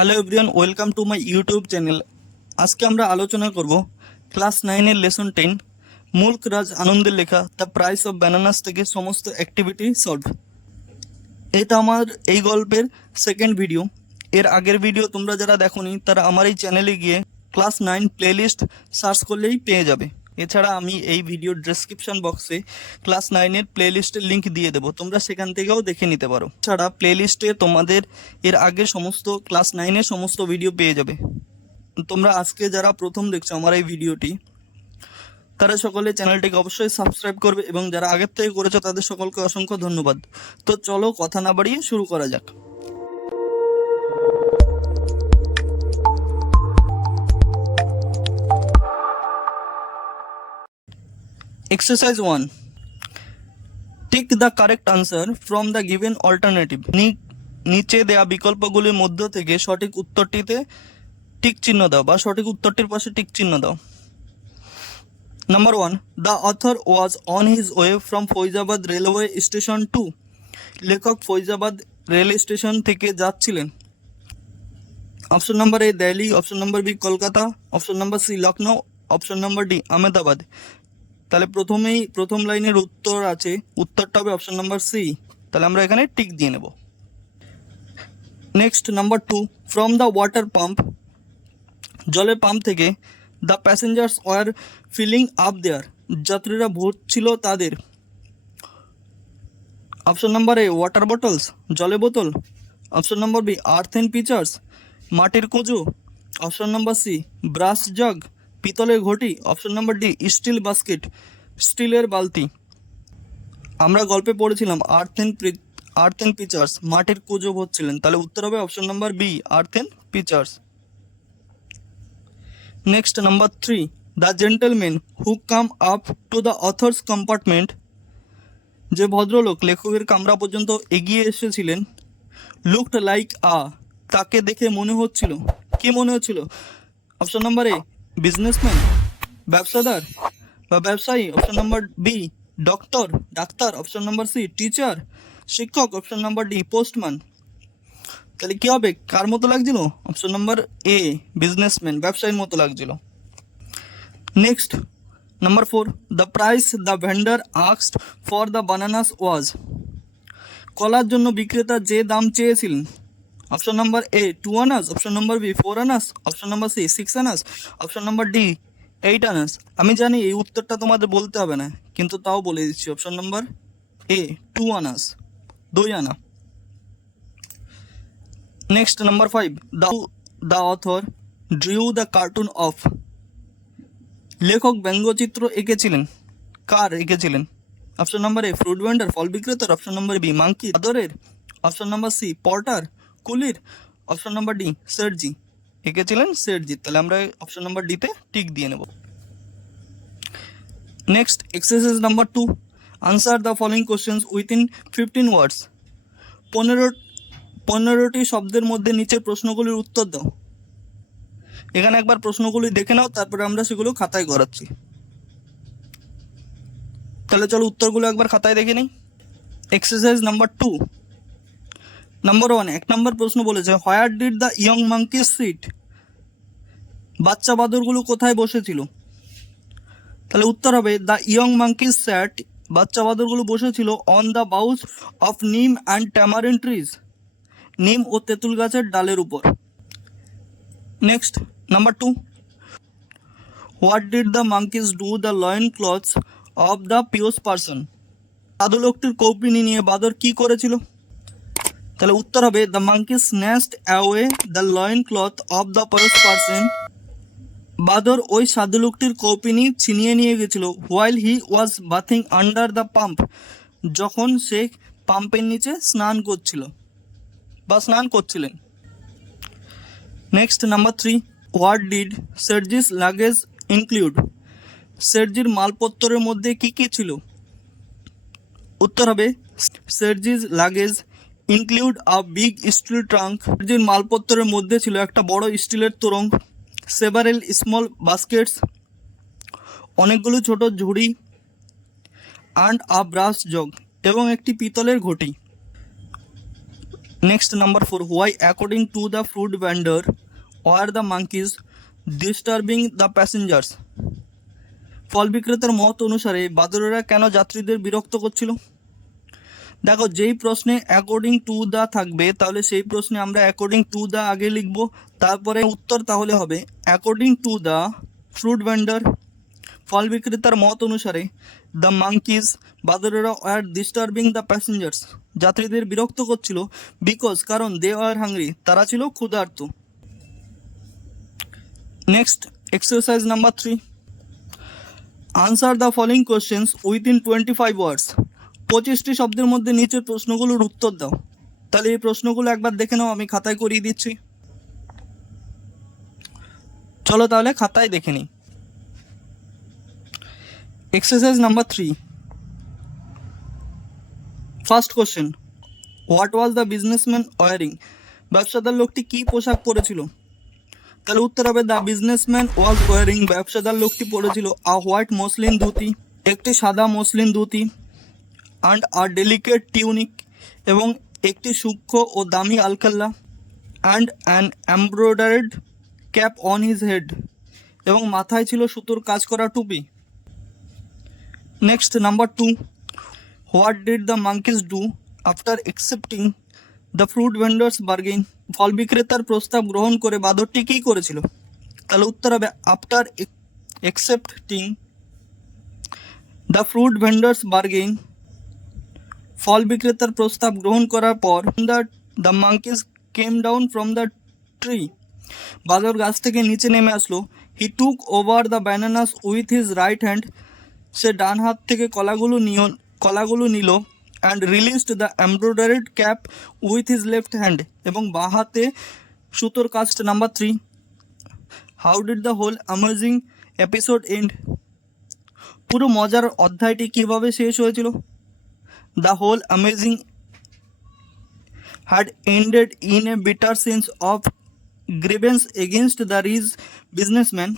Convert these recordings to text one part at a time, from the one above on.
Hello everyone, welcome to my YouTube channel. আজকে আমরা আলোচনা করব ক্লাস 9-এর লেসন 10 মুল্ক রাজ আনন্দের লেখা দ্য প্রাইস অফ ব্যানানাস থেকে সমস্ত অ্যাক্টিভিটি সলভ। এটা আমার এই গল্পের সেকেন্ড ভিডিও। এর আগের ভিডিও তোমরা যারা দেখোনি তারা আমার এই চ্যানেলে গিয়ে ক্লাস 9 প্লেলিস্ট সার্চ করলেই পেয়ে যাবে। এছাড়া আমি এই ভিডিওর ডেসক্রিপশন বক্সে ক্লাস 9-এর প্লেলিস্টের লিঙ্ক দিয়ে দেবো, তোমরা সেখান থেকেও দেখে নিতে পারো। এছাড়া প্লেলিস্টে তোমাদের এর আগের সমস্ত ক্লাস 9-এর সমস্ত ভিডিও পেয়ে যাবে। তোমরা আজকে যারা প্রথম দেখছো আমার এই ভিডিওটি, তারা সকলে চ্যানেলটিকে অবশ্যই সাবস্ক্রাইব করবে এবং যারা আগের থেকে করেছো তাদের সকলকে অসংখ্য ধন্যবাদ। তো চলো কথা না বাড়িয়ে শুরু করা যাক। Exercise 1, tick the correct answer from the given alternative. নিচে দেয়া বিকল্পগুলির মধ্য থেকে সঠিক উত্তরটিতে টিক চিহ্ন দাও বা সঠিক উত্তরটির পাশে টিক চিহ্ন দাও। Number 1, the author was on his way from Faizabad railway station to. লেখক ফৈজাবাদ রেল স্টেশন থেকে যাচ্ছিলেন। Option number A Delhi, option number B Kolkata, option number C Lucknow, option number D Ahmedabad. তাহলে প্রথম লাইনের উত্তরটা হবে অপশন নাম্বার সি। তাহলে আমরা এখানে টিক দিয়ে নেব। Next number 2, from the water pump, জলের পাম্প থেকে, the passengers were filling up there, যাত্রীরা ভরছিল তাদের। Option number A water bottles, জলের বোতল, option number B earthen pitchers, মাটির কুঁজো, option number C brass jug, পিতলের ঘটি, option number D steel bucket, স্টিলের বালতি। আমরা গল্পে পড়েছিলাম আর্থেন পিচার্স, মাটির কুঁজো ভরছিলেন, তাহলে উত্তর হবে option number B earthen pitchers. Next number 3, the gentleman who come up to the author's compartment, যে ভদ্রলোক লেখকের কামরা পর্যন্ত এগিয়ে এসেছিলেন, লুকড লাইক তাকে দেখে মনে হচ্ছিল, কি মনে হচ্ছিল? অপশন নাম্বার এ বিজনেসম্যান, ব্যবসাদার বা ব্যবসায়ী, option number B doctor, option number C teacher, শিক্ষক, অপশন নাম্বার ডি পোস্টম্যান। তাহলে কি হবে, কার মতো লাগছিল? অপশন নাম্বার এ বিজনেসম্যান, ব্যবসায়ীর মতো লাগছিল। Next number 4, the price the vendor asked for the bananas was, কলার জন্য বিক্রেতা যে দাম চেয়েছিলেন। Option number A 2 annas, option number B 4 annas, option number C 6 annas, option number D 8 annas. আমি জানি এই উত্তরটা তোমাদের বলতে হবে না, কিন্তু তাও বলে দিচ্ছি, অপশন নাম্বার এ 2 আনাস, 2 আনা। Next number 5, the author drew the cartoon of, লেখক ব্যঙ্গচিত্র এঁকেছিলেন, কার এঁকেছিলেন? Option number A fruit vendor, ফল বিক্রেতার, অপশন নাম্বার বি মাংকি আদরের, অপশন নাম্বার সি পর্টার কুলির, অপশন নাম্বার ডি শেঠজি, এঁকেছিলেন শেঠজি। তাহলে আমরা অপশন নাম্বার ডিতে টিক দিয়ে নেব। Next exercise number 2, answer the following questions within 15 words, 15টি শব্দের মধ্যে নিচের প্রশ্নগুলির উত্তর দাও। এখানে একবার প্রশ্নগুলি দেখে নাও, তারপরে আমরা সেগুলো খাতায় করাচ্ছি। তাহলে চলো উত্তরগুলো একবার খাতায় দেখে নিই। এক্সারসাইজ নাম্বার 2, নাম্বার 1, 1 নম্বর প্রশ্ন বলেছে where did the young monkey sit, বাচ্চা বাদরগুলো কোথায় বসেছিল? তাহলে উত্তর হবে দ্য ইয়ং মাঙ্কি স্যাট, বাচ্চা বাদরগুলো বসেছিল on the boughs of neem and tamarind trees, নিম ও তেঁতুল গাছের ডালের উপর। Next number 2, what did the monkeys do the loin cloths of the pious person, সাধু লোকটির কৌপিনী নিয়ে বাদর কি করেছিল? তাহলে উত্তর হবে the monkey snatched away the loin cloth of the pious person, বাদর ওই সাধু লোকটির কৌপিনী ছিনিয়ে নিয়ে গেছিল while he was bathing under the pump, যখন সে পাম্পের নিচে স্নান করছিলেন। Next number 3, what did Sethji's luggage include, শেঠজির মালপত্রের মধ্যে কি কি ছিল? উত্তর হবে Sethji's luggage include a big steel trunk, শেঠজির মালপত্রের মধ্যে ছিল একটা বড় স্টিলের তোরঙ্গ, সেভারেল স্মল বাস্কেটস, অনেকগুলো ছোট ঝুড়ি, অ্যান্ড আ ব্রাস জগ, এবং একটি পিতলের ঘটি। Next, number 4. Why, according to the fruit vendor, were the monkeys disturbing the passengers? ফল বিক্রেতার মত অনুসারে বাদরেরা কেন যাত্রীদের বিরক্ত করছিল? দেখো, যেই প্রশ্নে অ্যাকর্ডিং টু দ্য থাকবে তাহলে সেই প্রশ্নে আমরা অ্যাকর্ডিং টু দ্য আগে লিখব, তারপরে উত্তর তাহলে হবে according to the fruit vendor, ফল বিক্রেতার মত অনুসারে, দ্য মাঙ্কিজ, বাদরেরা, ওয়ার ডিস্টার্বিং দ্য প্যাসেঞ্জার্স, যাত্রীদের বিরক্ত করছিল, বিকজ, কারণ, দে ওয়ার হাংরি, তারা ছিল ক্ষুধার্ত। Next, exercise number 3, answer the following questions within 25 ওয়ার্ডস। 25টি শব্দের মধ্যে নিচের প্রশ্নগুলোর উত্তর দাও। তাহলে এই প্রশ্নগুলো একবার দেখে নাও, আমি খাতায় করিয়ে দিচ্ছি। চলো তাহলে খাতায় দেখে নিই। Exercise number 3, first question, what was the businessman wearing? ব্যবসাদার লোকটি কী পোশাক পরেছিল? তাহলে উত্তর হবে দ্য বিজনেসম্যান ওয়াজ ওয়ারিং, ব্যবসাদার লোকটি পরেছিল আ হোয়াইট মসলিন ধুতি, একটি সাদা muslin dhoti, and a delicate tunic, এবং একটি সূক্ষ্ম ও দামি আলখাল্লা, and an embroidered cap on his head, এবং মাথায় ছিল সুতোর কাজ করা টুপি। Next, number 2, what did the monkeys do after accepting the fruit vendor's bargain? ফল বিক্রেতার প্রস্তাব গ্রহণ করে বাদরটি কী করেছিল? তাহলে উত্তর হবে after accepting the fruit vendor's bargain, ফল বিক্রেতার প্রস্তাব গ্রহণ করার পর, the monkeys came down from the tree, বাদর গাছ থেকে নিচে নেমে আসলো। He took over the bananas with his right hand, সে ডান হাত থেকে কলাগুলো নিল, and released the embroidered cap with his left hand, এবং বাঁ হাতে সুতোর কাজ। Number 3, how did the whole amazing episode end? পুরো মজার অধ্যায়টি কীভাবে শেষ হয়েছিল? The whole amazing had ended in a bitter sense of grievance against the rich businessman.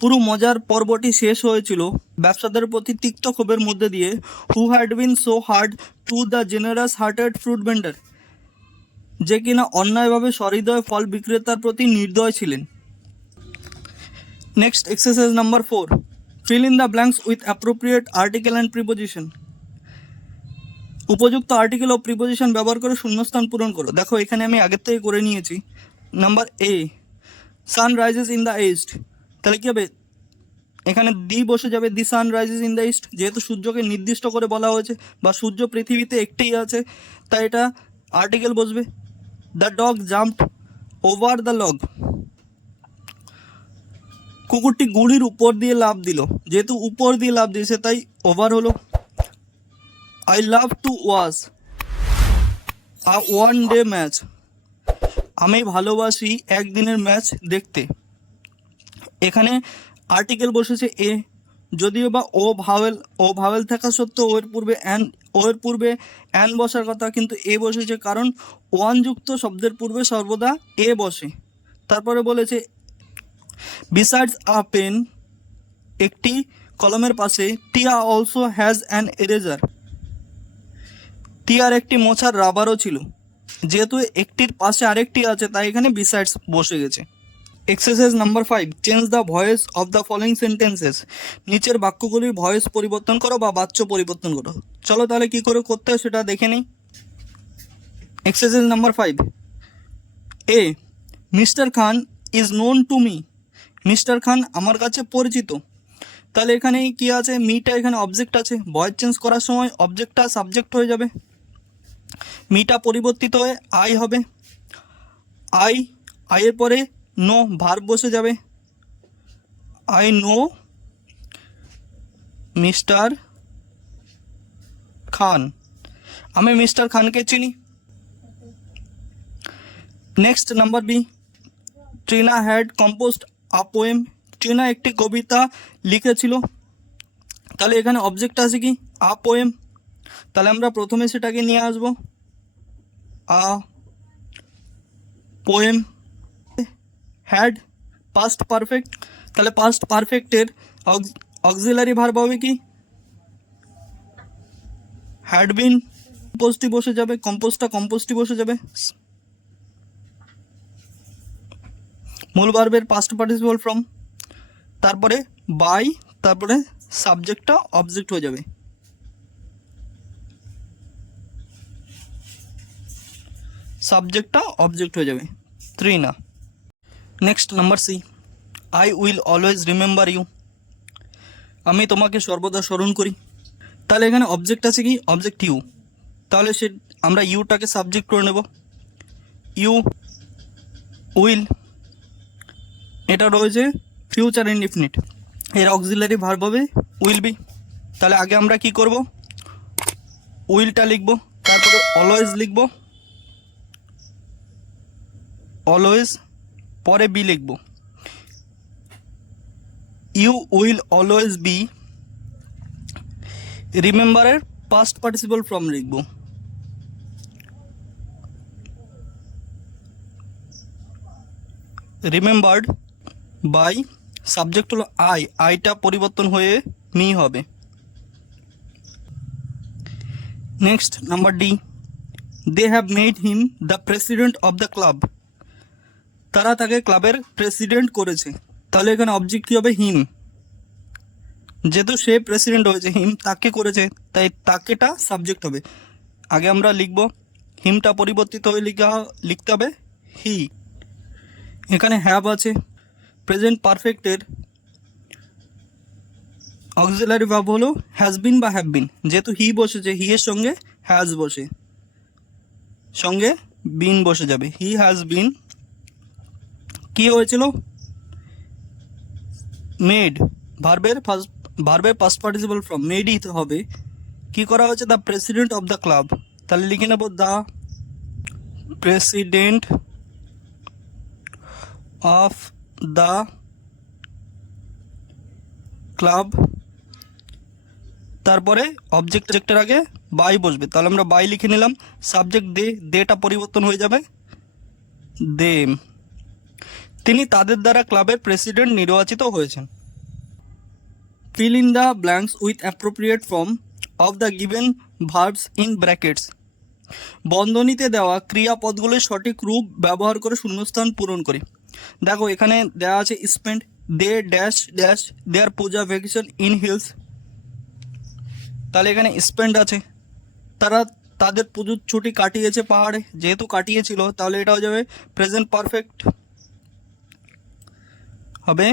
পুরো মজার পর্বটি শেষ হয়েছিল ব্যবসাদারের প্রতি তিক্ত ক্ষোভের মধ্যে দিয়ে, who had been so hard to the generous hearted fruit vendor, যে কিনা অন্যায়ভাবে সহৃদয় ফল বিক্রেতার প্রতি নির্দয় ছিলেন। Next, exercise number 4, fill in the blanks with appropriate article and preposition. উপযুক্ত আর্টিকেল ও প্রিপোজিশন ব্যবহার করে শূন্যস্থান পূরণ করো। দেখো, এখানে আমি আগের থেকে করে নিয়েছি। Number A, sun rises in the east, তাহলে কী হবে? এখানে দি বসে যাবে, the sun rises in the east, যেহেতু সূর্যকে নির্দিষ্ট করে বলা হয়েছে বা সূর্য পৃথিবীতে একটিই আছে, তাই এটা আর্টিকেল বসবে। The dog jumped over the log, কুকুরটি গুড়ির উপর দিয়ে লাফ দিল, যেহেতু উপর দিয়ে লাফ দিয়েছে তাই ওভার হলো। I love to watch a one day match, আমি ভালোবাসি একদিনের ম্যাচ দেখতে। এখানে আর্টিকেল বসেছে এ, যদিও বা ও ভাওয়েল থাকা সত্ত্বেও ওর পূর্বে অ্যান বসার কথা, কিন্তু এ বসেছে কারণ ওয়ান যুক্ত শব্দের পূর্বে সর্বদা এ বসে। তারপরে বলেছে বিসাইডস আ পেন, একটি কলমের পাশে, টিয়া অলসো হ্যাজ অ্যান এরেজার, টিয়ার একটি মোছার রাবারও ছিল। যেহেতু একটির পাশে আরেকটি আছে তাই এখানে বিসাইডস বসে গেছে। Exercise number 5, change the voice of the following sentences. নিচের বাক্যগুলির ভয়েস পরিবর্তন করো বা বাচ্য পরিবর্তন করো। চলো তাহলে কী করে করতে হয় সেটা দেখে নিই। Exercise number 5, A, mister Khan is known to me, mister Khan আমার কাছে পরিচিত। তাহলে এখানে কি আছে? মিটা এখানে অবজেক্ট আছে, ভয়েস চেঞ্জ করার সময় অবজেক্টটা সাবজেক্ট হয়ে যাবে, মিটা পরিবর্তিত হয়ে আই হবে। আইয়ের পরে নো ভার্ব বসে যাবে। আই নো মিস্টার খান, আমি মিস্টার খানকে চিনি। Next, number B, Trina had composed a poem, Trina একটি কবিতা লিখেছিল। তাহলে এখানে অবজেক্ট আছে কি? A poem. তাহলে আমরা প্রথমে সেটাকে নিয়ে আসবো, a poem. Had past perfect, তাহলে পাস্ট পারফেক্টের অক্সিলারি ভার্ব হবে কি? Had been. কম্পোস্টই বসে যাবে, কম্পোস্টই বসে যাবে। মূল ভার্বের পাস্ট পার্টিসিপল ফর্ম, তারপরে বাই, তারপরে সাবজেক্টটা অবজেক্ট হয়ে যাবে। সাবজেক্টটা অবজেক্ট হয়ে যাবে, 3 না। Next number C, I will always remember you, আমি তোমাকে সর্বদা স্মরণ করি। তাহলে এখানে অবজেক্ট আছে কি, অবজেক্ট ইউ, তাহলে সে আমরা ইউটাকে সাবজেক্ট করে নেব। ইউ উইল, এটা রয়েছে ফিউচার ইনডিফিনিট, এর অক্সিলারি ভার্ব হবে উইল বি। তাহলে আগে আমরা কি করব, উইলটা লিখব, তারপরে অলওয়েজ লিখব, অলওয়েজ পরে বি লিখব। ইউ উইল অলওয়েজ বি, রিমেম্বারের পাস্ট পার্টিসিপল ফর্ম লিখব। রিমেম্বার্ড বাই, সাবজেক্ট হলো আই, আইটা পরিবর্তন হয়ে মি হবে। Next number D, they have made him the president of the club, তারা তাকে ক্লাবের প্রেসিডেন্ট করেছে। তাহলে এখানে অবজেক্ট কী হবে, হিম, যেহেতু সে প্রেসিডেন্ট হয়েছে, হিম তাকে করেছে, তাই তাকেটা সাবজেক্ট হবে। আগে আমরা লিখব, হিমটা পরিবর্তিত হয়ে লিখতে হবে হি। এখানে হ্যাভ আছে, প্রেজেন্ট পারফেক্টের অক্সিলারি ভার্ব হলো হ্যাজ বিন বা হ্যাভ বিন, যেহেতু হি বসেছে, হি এর সঙ্গে হ্যাজ বসে, সঙ্গে বিন বসে যাবে। হি হ্যাজ বিন, কি হয়েছিল, মেড, ভার্বের পাস্ট পার্টিসিপল ফর্ম মেডই হবে। কি করা হয়েছে, the president of the club, তাহলে লিখে নেব the president of the club, তারপরে অবজেক্টের আগে বাই বসবে, তাহলে আমরা বাই লিখে নিলাম। সাবজেক্ট দে, দেটা পরিবর্তন হয়ে যাবে দে, তিনি তাদের দ্বারা ক্লাবের প্রেসিডেন্ট নির্বাচিত হয়েছেন। Fill in the blanks with appropriate form of the given verbs in brackets, বন্ধনীতে দেওয়া ক্রিয়াপদগুলির সঠিক রূপ ব্যবহার করে শূন্যস্থান পূরণ করে। দেখো এখানে দেওয়া আছে spend, they dash dash their puja vacation in hills, তাহলে এখানে স্পেন্ড আছে, তারা তাদের পুজোর ছুটি কাটিয়েছে পাহাড়ে, যেহেতু কাটিয়েছিল তাহলে এটা হয়ে যাবে প্রেজেন্ট পারফেক্ট, হবে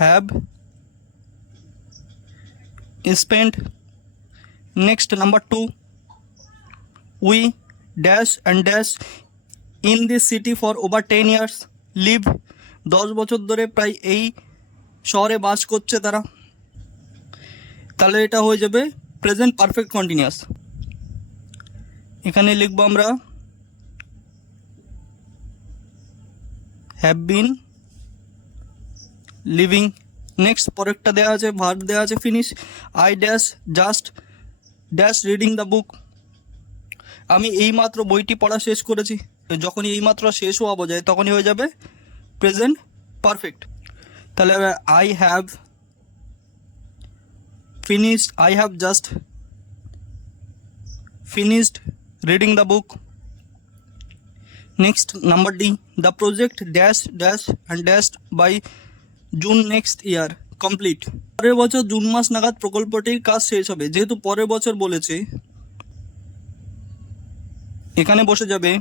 have spend. Next number 2, we dash and dash in this city for over 10 years live, 10 বছর ধরে প্রায় এই শহরে বাস করছে তারা, তাহলে এটা হয়ে যাবে প্রেজেন্ট পারফেক্ট কন্টিনিউয়াস। এখানে লিখব আমরা হ্যাভ বিন লিভিং। নেক্সট পরেরটা দেওয়া আছে, ভার্ব দেওয়া আছে finish, I dash just dash reading the book, আমি এইমাত্র বইটি পড়া শেষ করেছি, যখনই এইমাত্র শেষ হওয়া বোঝায় তখনই হয়ে যাবে প্রেজেন্ট পারফেক্ট। তাহলে I have finished, I have just finished reading the book. Next number D, the project dash dash and dashed by June next year complete, পরের বছর জুন মাস নাগাদ প্রকল্পটির কাজ শেষ হবে, যেহেতু পরের বছর বলেছে এখানে বসে যাবে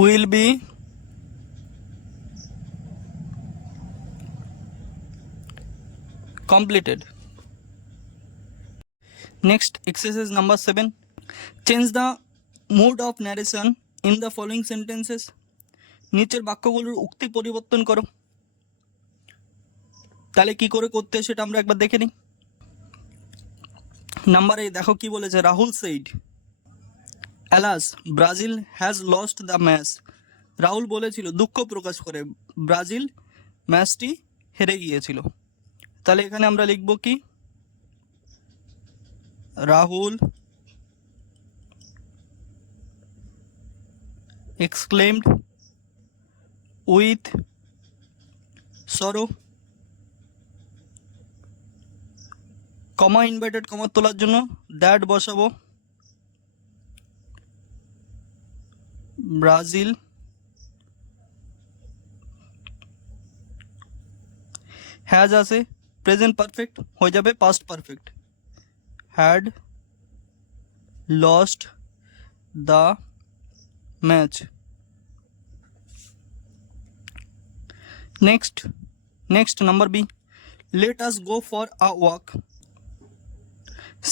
will be completed. Next exercise number 7, change the mood of narration in the following sentences, নিচের বাক্যগুলোর উক্তি পরিবর্তন করো। তাহলে কি করে করতে সেটা আমরা একবার দেখে নিই। নাম্বার এ দেখো কি বলেছে, Rahul said alas Brazil has lost the match, Rahul বলেছিল দুঃখ প্রকাশ করে ব্রাজিল ম্যাচটি হেরে গিয়েছিল। তাহলে এখানে আমরা লিখব কি, Rahul exclaimed with sorrow, comma inverted comma তোলার জন্য দ্যাট বসাবো, ব্রাজিল। হ্যাজ আছে প্রেজেন্ট পারফেক্ট, হয়ে যাবে past perfect, had lost the match. Next number B, let us go for a walk.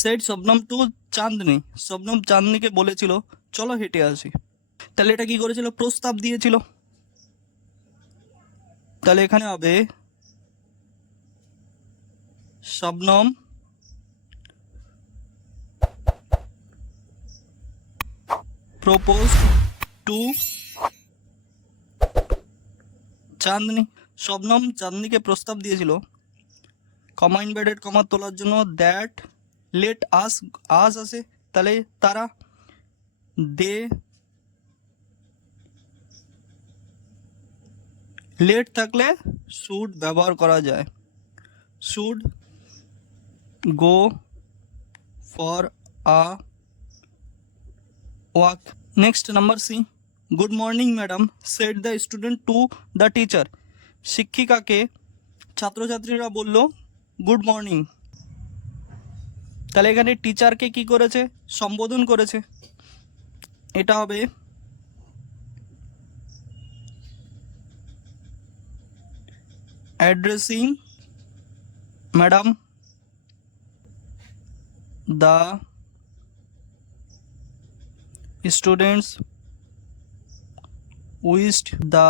Said Shabnam to Chandni, Shabnam চাঁদনিকে বলেছিল চলো হেঁটে আসি। তাহলে এটা কি করেছিল, প্রস্তাব দিয়েছিল। তাহলে এখানে হবে শবনম প্রপোজ টু চাঁদনি। শবনম চাঁদনিকে প্রস্তাব দিয়েছিল, কমা ইনভার্টেড কমা তোলার জন্য দ্যাট, লেট আস আছে, তাহলে তারা, দে, লেট থাকলে শুড ব্যবহার করা যায়, should go for a walk. Next number C, good morning madam said the student to the teacher. শিক্ষিকাকে ছাত্রছাত্রীরা বলল গুড মর্নিং। তাহলে এখানে টিচারকে কি করেছে, সম্বোধন করেছে। এটা হবে addressing madam the students wished the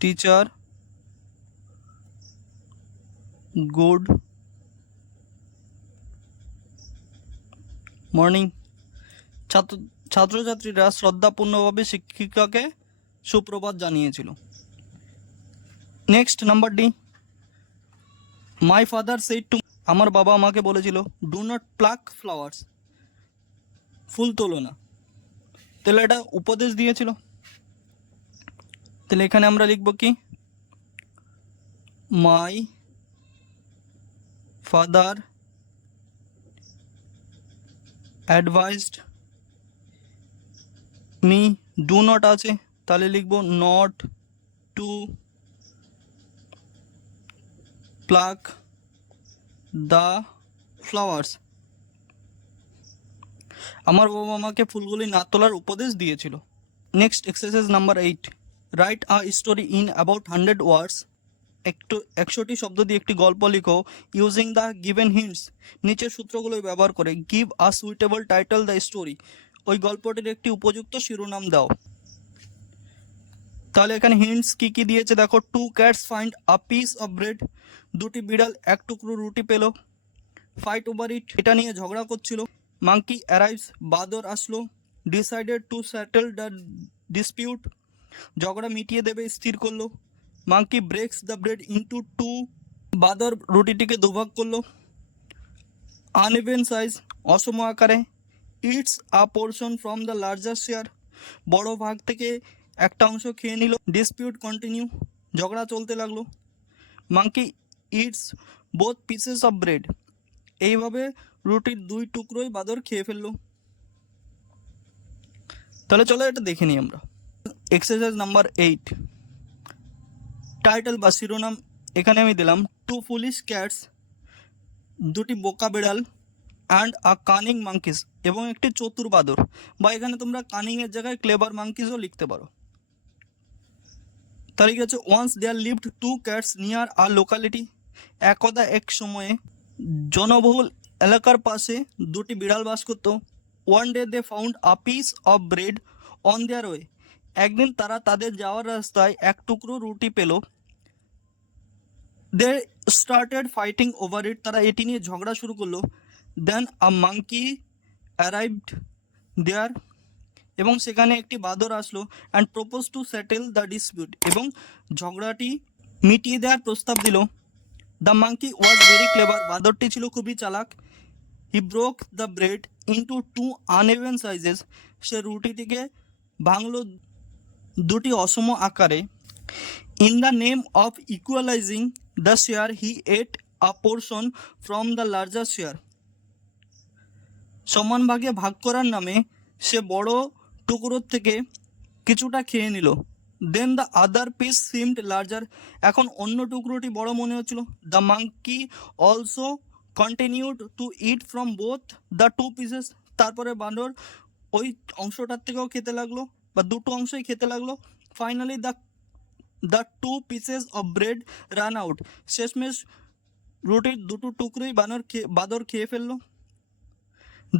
teacher good morning. ছাত্রছাত্রীরা শ্রদ্ধাপূর্ণভাবে শিক্ষিকাকে সুপ্রভাত জানিয়েছিল। Next number D, my father said to, আমার বাবা আমাকে বলেছিল ডু নট প্লাক ফ্লাওয়ার্স, ফুল তোলো না। তাহলে এটা উপদেশ দিয়েছিল। তাহলে এখানে আমরা লিখব কি, my father advised me, do not আছে তাহলে লিখব not to pluck the flowers. আমার বাবা আমাকে ফুলগুলি না তোলার উপদেশ দিয়েছিল। Next exercise number 8, write a story in about 100 words. 100টি শব্দ দিয়ে একটি গল্প লিখো ইউজিং দ্য গিভেন হিন্টস, নিচের সূত্রগুলো ব্যবহার করে। Give a suitable title the story, ওই গল্পটির একটি উপযুক্ত শিরোনাম দাও। তাহলে এখানে হিন্টস কি কি দিয়েছে দেখো, 2 cats find a piece of bread, দুটি বিড়াল এক টুকরো রুটি পেল। ফাইট ওভার ইট, এটা নিয়ে ঝগড়া করছিল। মাঙ্কি অ্যারাইভস, বাদর আসলো। Decided to settle the dispute, ঝগড়া মিটিয়ে দেবে স্থির করলো। Monkey breaks the bread into 2, বাদর রুটিটিকে দুভাগ করলো। আনইভেন সাইজ, অসম আকারে। It's a portion from the larger share, বড় ভাগ থেকে একটা অংশ খেয়ে নিল। ডিসপিউট কন্টিনিউ, ঝগড়া চলতে লাগলো। Monkey it's both pieces of bread, এইভাবে রুটির 2 টুকরোই বাদর খেয়ে ফেললো। তাহলে চলো এটা দেখে নিই আমরা। এক্সারসাইজ নাম্বার 8, টাইটেল বা শিরোনাম এখানে আমি দিলাম 2 ফুলিশ ক্যাটস, দুটি বোকা বিড়াল। অ্যান্ড আ কানিং মাঙ্কিস, এবং একটি চতুর বাদর, বা এখানে তোমরা কানিংয়ের জায়গায় ক্লেভার মাঙ্কিসও লিখতে পারো। তাহলে কি হচ্ছে, once there lived 2 cats near a locality, একদা এক সময়ে জনবহুল এলাকার পাশে দুটি বিড়াল বাস করতো। One day they found a piece of bread on their way, একদিন তারা তাদের যাওয়ার রাস্তায় এক টুকরো রুটি পেল। They started fighting over it, তারা এটি নিয়ে ঝগড়া শুরু করলো। দেন আ মাঙ্কি অ্যারাইভড দেয়ার, এবং সেখানে একটি বাদর আসলো। And propose to settle the dispute, এবং ঝগড়াটি মিটিয়ে দেওয়ার প্রস্তাব দিল। The monkey was very clever, বাদরটি ছিল খুবই চালাক। He broke the bread into 2 uneven sizes, সে রুটিটিকে ভাঙলো দুটি অসম আকারে। In the name of equalising the share he ate a portion from the larger share. সমান ভাগে ভাগ করার নামে সে বড় টুকরোর থেকে কিছুটা খেয়ে নিল। Then the other piece seemed larger, এখন অন্য টুকরোটি বড় মনে হচ্ছিল। The monkey also continued to eat from both the two pieces, তারপরে বাঁদর ওই অংশটার থেকেও খেতে লাগলো বা দুটো অংশই খেতে লাগলো। Finally the two pieces of bread ran out, শেষমেশ রুটির দুটো টুকরোই বাঁদর খেয়ে ফেললো।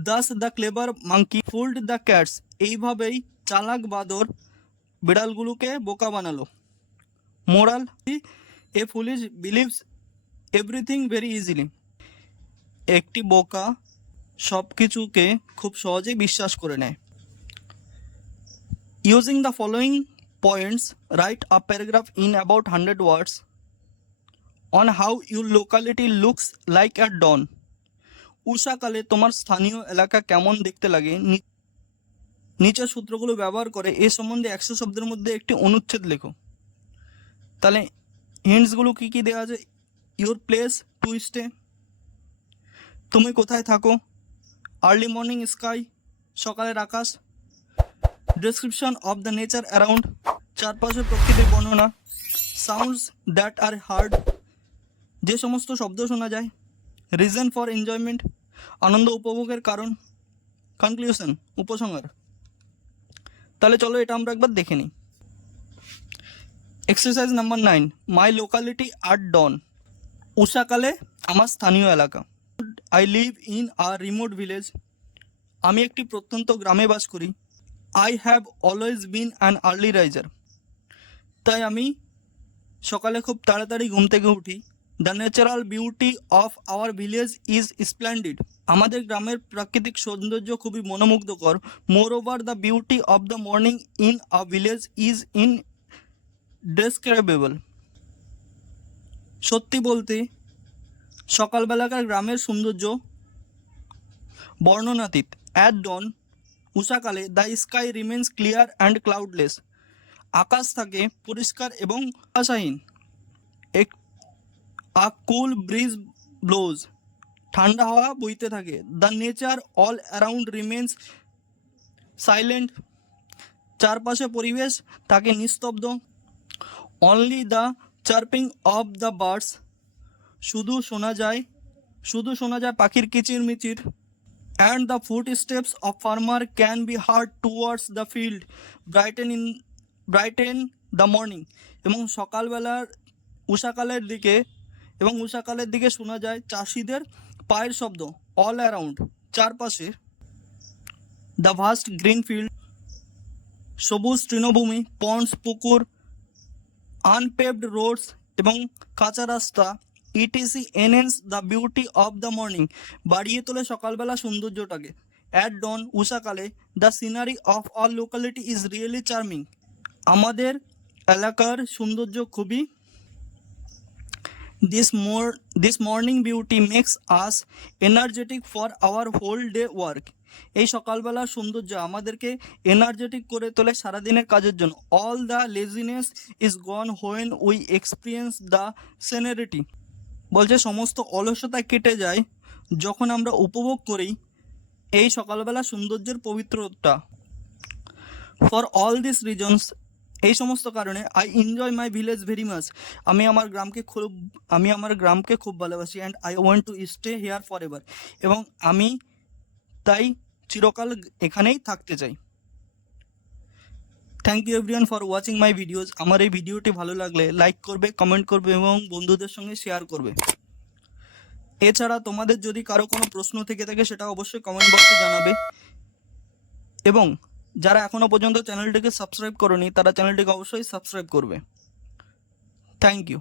Thus the clever monkey fooled the cats, এইভাবেই চালাক বাঁদর বিড়ালগুলোকে বোকা বানালো। Moral, a foolish believes everything very easily, একটি বোকা সব কিছুকে খুব সহজেই বিশ্বাস করে নেয়। Using the following points write a paragraph in about 100 words on how your locality looks like at dawn. উষাকালে তোমার স্থানীয় এলাকা কেমন দেখতে লাগে, নিচের সূত্রগুলো ব্যবহার করে এ সম্বন্ধে 100 শব্দের মধ্যে একটি অনুচ্ছেদ লেখো। তাহলে হিন্টসগুলো কী কী দেওয়া আছে? ইউর প্লেস টু স্টে, তুমি কোথায় থাকো। আর্লি মর্নিং স্কাই, সকালের আকাশ। Description of the nature around, চারপাশের প্রকৃতির বর্ণনা। সাউন্ডস দ্যাট আর হার্ড, যে সমস্ত শব্দ শোনা যায়। রিজন ফর এনজয়মেন্ট, আনন্দ উপভোগের কারণ। কনক্লুশন, উপসংহার। তাহলে চলো এটা আমরা একবার দেখে নিই। Exercise number 9, my locality at dawn. উষাকালে আমার স্থানীয় এলাকা। I live in a remote village, আমি একটি প্রত্যন্ত গ্রামে বাস করি। I have always been an early riser, তাই আমি সকালে খুব তাড়াতাড়ি ঘুম থেকে উঠি। The natural beauty of our village is splendid, আমাদের গ্রামের প্রাকৃতিক সৌন্দর্য খুবই মনোমুগ্ধকর। Moreover the beauty of the morning in a village is indescribable, সত্যি বলতে সকালবেলাকার গ্রামের সৌন্দর্য বর্ণনাতীত। অ্যাট ডন, উষাকালে the sky remains clear and cloudless, আকাশ থাকে পরিষ্কার এবং আশাহীন। আ কুল ব্রিজ ব্লোজ, ঠান্ডা হাওয়া বইতে থাকে। The nature all around remains silent, চারপাশে পরিবেশ থাকে নিস্তব্ধ। Only the chirping of the birds, শুধু শোনা যায় পাখির কিচিরমিচির। And the foot steps of farmer can be hard towards the field brighten the morning, এবং উষাকালের দিকে শোনা যায় চাষিদের পায়ের শব্দ। অল অ্যারাউন্ড, চারপাশে। দ্য ভাস্ট গ্রিন ফিল্ড, সবুজ তৃণভূমি। পন্ডস, পুকুর। আনপেভড রোডস, এবং কাঁচা রাস্তা। Etc enhance the beauty of the morning, বাড়িয়ে তোলে সকালবেলা সৌন্দর্যটাকে। অ্যাট ডন, উষাকালে the scenery of all locality is really charming, আমাদের এলাকার সৌন্দর্য খুবই। This morning beauty makes us energetic for our whole day work, এই সকালবেলার সৌন্দর্য আমাদেরকে এনার্জেটিক করে তোলে সারাদিনের কাজের জন্য। All the laziness is gone when we experience the serenity, বলছে সমস্ত অলসতা কেটে যায় যখন আমরা উপভোগ করি এই সকালবেলা সৌন্দর্যের পবিত্রতা। ফর অল দিস রিজনস, এই সমস্ত কারণে I enjoy my village very much, আমি আমার গ্রামকে খুব ভালোবাসি। And I want to stay here forever, এবং আমি তাই চিরকাল এখানেই থাকতে চাই। Thank you everyone for watching my videos. আমার এই ভিডিওটি ভালো লাগলে লাইক করবে, কমেন্ট করবে এবং বন্ধুদের সঙ্গে শেয়ার করবে। এছাড়া তোমাদের যদি কারো কোনো প্রশ্ন থেকে থাকে সেটা অবশ্যই কমেন্ট বক্সে জানাবে, এবং যারা এখনও পর্যন্ত চ্যানেলটিকে সাবস্ক্রাইব করোনি তারা চ্যানেলটিকে অবশ্যই সাবস্ক্রাইব করবে। Thank you.